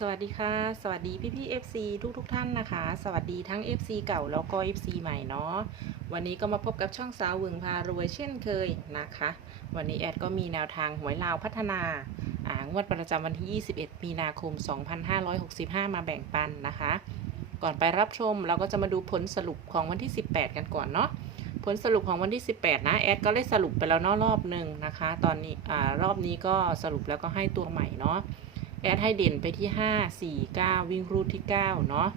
สวัสดีค่ะ สวัสดีพี่พี่ FC ทุกทุกท่านนะคะ สวัสดีทั้ง FC เก่าแล้วก็ FC ใหม่เนาะวันนี้ก็มาพบกับช่องสาววึงพารวยเช่นเคยนะคะ วันนี้แอดก็มีแนวทางหวยลาวพัฒนาอ่างวดประจำวันที่ 21 มีนาคม 2565 มาแบ่งปันนะคะ ก่อนไปรับชมเราก็จะมาดูผลสรุปของวันที่ 18 กันก่อนเนาะผลสรุปของวันที่ 18 นะแอดก็ได้สรุปไปแล้วเนาะรอบหนึ่งนะคะ ตอนนี้อ่ารอบนี้ก็สรุปแล้วก็ให้ตัวใหม่เนาะ แอดให้เด่นไปที่ 5 4 9 วิ่งรูดที่ 9 เนาะ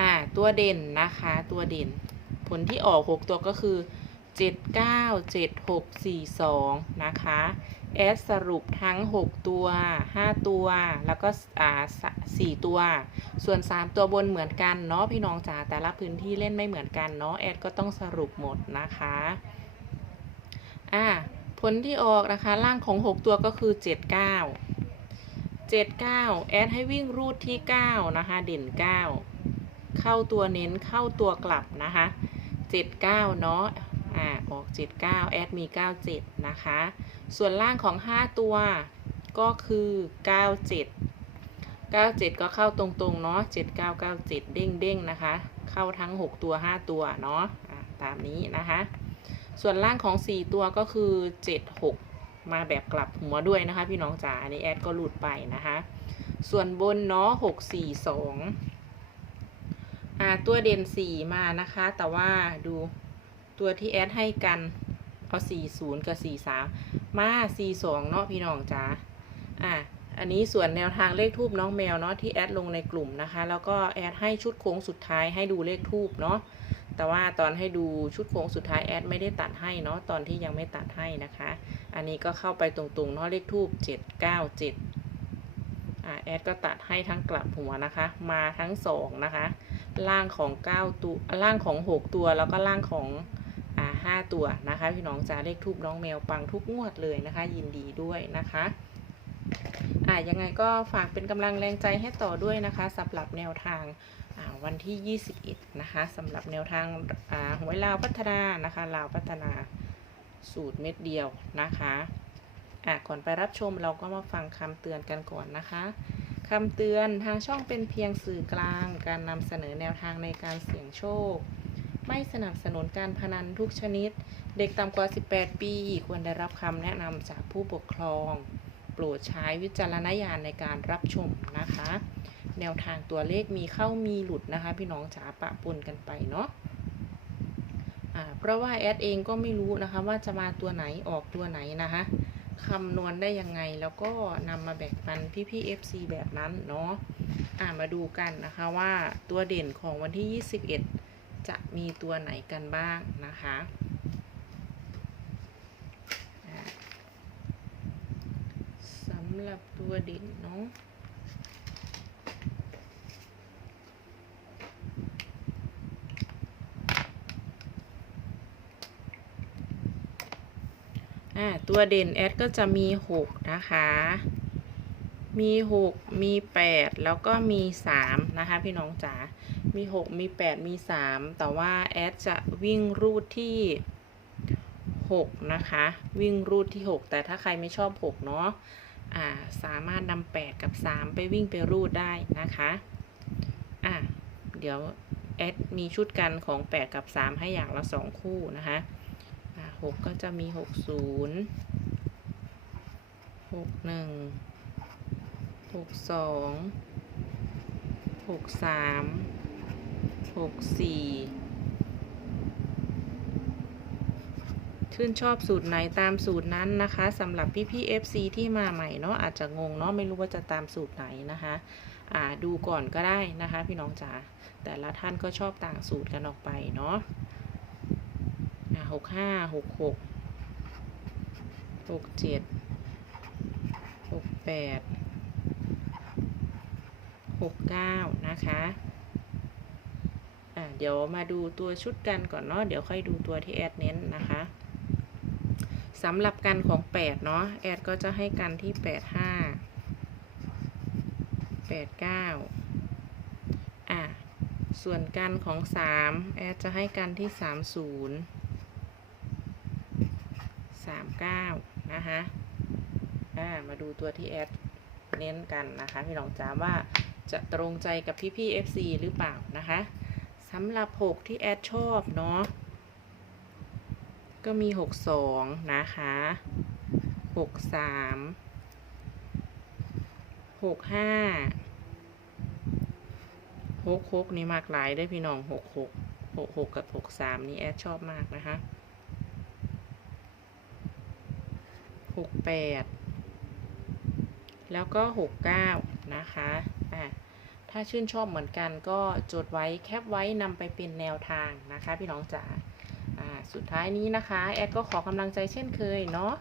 อ่าตัวเด่นนะคะ ตัวเด่น ผลที่ออก 6 ตัวก็คือ 7 9 7 6 4 2 นะคะ แอดสรุปทั้ง 6 ตัว 5 ตัว แล้วก็อ่า4ตัว ส่วน 3 ตัวบนเหมือนกันเนาะพี่น้องจ๋าแต่ละพื้นที่เล่นไม่เหมือนกันเนาะแอดก็ต้องสรุปหมดนะคะอ่าผลที่ออกนะคะ ล่างของ 6 ตัวก็คือ 79 79แอดให้วิ่งรูดที่ 9 นะคะ เด่น 9 เข้าตัวเน้นเข้าตัวกลับนะคะ 79 เนาะอ่าออก 79 แอดมี 97 นะคะ ส่วนล่างของ 5 ตัวก็คือ 97 97 ก็เข้าตรงๆ เนาะ7997 เด้งๆ นะคะ เข้าทั้ง 6 ตัว 5 ตัวเนาะะตามนี้นะคะ ส่วนล่างของ 4 ตัวก็คือ 76 มาแบบกลับหัวด้วยนะคะ พี่น้องจ๋าอันนี้แอดก็หลุดไปนะคะ ส่วนบนเนาะ642อ่าตัวเด่น4มานะคะ แต่ว่าดูตัวที่แอดให้กันเอา40กับ43มมา42เนาะพี่น้องจ๋าอ่าอันนี้ส่วนแนวทางเลขทูบน้องแมวเนาะที่แอดลงในกลุ่มนะคะ แล้วก็แอดให้ชุดโค้งสุดท้ายให้ดูเลขทูบเนาะ แต่ว่าตอนให้ดูชุดโค้งสุดท้ายแอดไม่ได้ตัดให้เนาะตอนที่ยังไม่ตัดให้นะคะ อันนี้ก็เข้าไปตรงๆเนาะเลขทูบ7 9 7อ่าแอดก็ตัดให้ทั้งกลับหัวนะคะ มาทั้ง2นะคะ ล่างของ 9 ตัวล่างของ 6 ตัวแล้วก็ล่างของอ่า5ตัวนะคะ พี่น้องจ๋าเลขทูบน้องแมวปังทุกงวดเลยนะคะ ยินดีด้วยนะคะ ยังไงก็ฝากเป็นกำลังแรงใจให้ต่อด้วยนะคะสำหรับแนวทางวันที่ 21 นะคะสำหรับแนวทางาหวยลาวพัฒนานะคะลาวพัฒนาสูตรเม็ดเดียวนะคะอะก่อนไปรับชมเราก็มาฟังคำเตือนกันก่อนนะคะคำเตือนทางช่องเป็นเพียงสื่อกลาง การนำเสนอแนวทางในการเสี่ยงโชค ไม่สนับสนุนการพนันทุกชนิด เด็กต่ำกว่า 18 ปี ควรได้รับคำแนะนำจากผู้ปกครอง โปรดใช้วิจารณญาณในการรับชมนะคะ แนวทางตัวเลขมีเข้ามีหลุดนะคะ พี่น้องจ๋าปะปนกันไปเนาะเพราะว่าแอดเองก็ไม่รู้นะคะว่าจะมาตัวไหนออกตัวไหนนะคะคำนวณได้ยังไงแล้วก็นำมาแบ่งปันพี่พี่ FC แบบนั้นเนาะอ่ามาดูกันนะคะว่าตัวเด่นของวันที่ 21 จะมีตัวไหนกันบ้างนะคะอ่าสำหรับตัวเด่นเนาะอ่าตัวเด่นแอดก็จะมี 6 นะคะ มี 6 มี 8 แล้วก็มี 3 นะคะ พี่น้องจ๋า มี 6 มี 8 มี 3 แต่ว่าแอดจะวิ่งรูดที่ 6 นะคะ วิ่งรูดที่ 6 แต่ถ้าใครไม่ชอบ 6 เนาะาสามารถนำ8 กับ 3 ไปวิ่งไปรูดได้นะคะอะเดี๋ยวแอดมีชุดกันของ 8 กับ 3 ให้อย่างละ 2 คู่นะคะอะ6ก็จะมี 60 61 62 63 64 ชื่นชอบสูตรไหนตามสูตรนั้นนะคะสำหรับพี่พี่ FC ที่มาใหม่เนาะอาจจะงงเนาะไม่รู้ว่าจะตามสูตรไหนนะคะอ่าดูก่อนก็ได้นะคะ พี่น้องจ๋าแต่ละท่านก็ชอบต่างสูตรกันออกไปเนาะหกห้าหกหกหกเจ็ดหกแปดหกเก้านะคะอะเดี๋ยวมาดูตัวชุดกันก่อนเนาะ เดี๋ยวค่อยดูตัวที่แอดเน้นนะคะ สำหรับกันของแปดเนาะแอดก็จะให้กันที่แปดห้าแปดเก้าอะ ส่วนกันของสามแอดจะให้กันที่สามศูนย์สามเก้านะคะอ่ามาดูตัวที่แอดเน้นกันนะคะพี่น้องจ๋าว่าจะตรงใจกับพี่พี่ๆ FC หรือเปล่านะคะสำหรับ 6 ที่แอดชอบเนาะ ก็มี 62 นะคะ 63 65 66 นี่มากหลายได้พี่น้อง 66 66 กับ 63 นี่แอดชอบมากนะคะ 68 แล้วก็ 69 นะคะอะถ้าชื่นชอบเหมือนกันก็จดไว้แคปไว้นำไปเป็นแนวทางนะคะ พี่น้องจ๋า สุดท้ายนี้นะคะ แอดก็ขอกำลังใจเช่นเคยเนาะ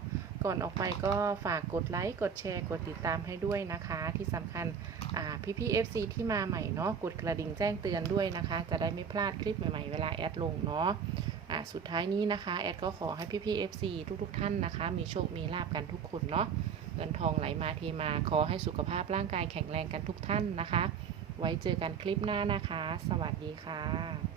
ก่อนออกไปก็ฝากกดไลค์ กดแชร์ กดติดตามให้ด้วยนะคะ ที่สำคัญอ่พี่พี่ FC ที่มาใหม่เนาะ กดกระดิ่งแจ้งเตือนด้วยนะคะ จะได้ไม่พลาดคลิปใหม่ๆ เวลาแอดลงเนาะสุดท้ายนี้นะคะ แอดก็ขอให้พี่พี่ FC ทุกๆ ท่านนะคะ มีโชค มีลาบกันทุกคนเนาะ เงินทองไหลมาเทมา ขอให้สุขภาพร่างกายแข็งแรงกันทุกท่านนะคะ ไว้เจอกันคลิปหน้านะคะ สวัสดีค่ะ